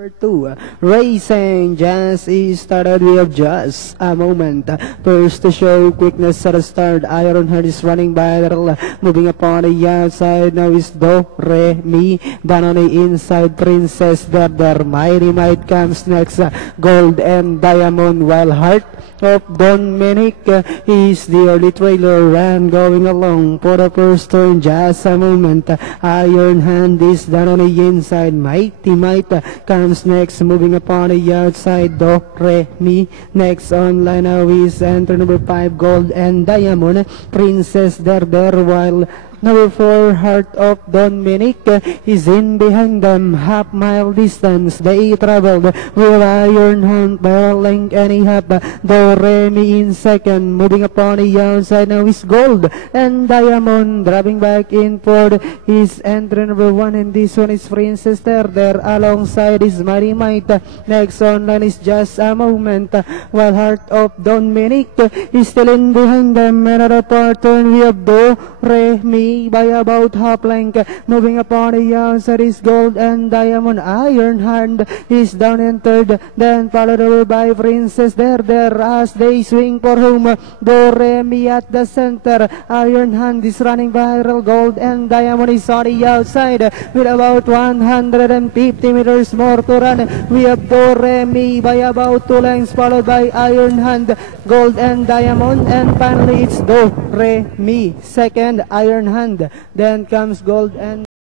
Number 2, racing. Just is started. We have just a moment. First to show quickness at the start. Ironheart is running by the moving upon the outside. Now is Do, Re, Mi. Down on the inside, Princess Derder. Mighty Might comes next. Gold and Diamond, while Heart of Dominic is the early trailer ran going along for the first turn. Just a moment. Iron Hand is down on the inside. Mighty Might comes next, moving upon the outside. Do, Re, Mi. Next on line now is enter number 5, Gold and Diamond. Princess Derder, while number 4, Heart of Dominic is in behind them. Half mile distance they traveled with Iron Hunt by a length and a half. Do, Re, Mi in second, moving upon the outside now is Gold and Diamond. Dropping back in fourth is entry number 1, and this one is Princess Derder. Alongside is Mighty Might. Next on line is Just a Moment, while Heart of Dominic is still in behind them. Another part turn, we have Do, Re, Mi by about half length. Moving upon the outside is Gold and Diamond. Iron Hand is down in third, then followed over by Princess Derder as they swing for home. Do, Re, Mi at the center. Iron Hand is running viral. Gold and Diamond is on the outside with about 150 meters more to run. We have Do, Re, Mi by about 2 lengths, followed by Iron Hand, Gold and Diamond, and finally it's Do, Re, Mi second, Iron Hand, then comes Gold and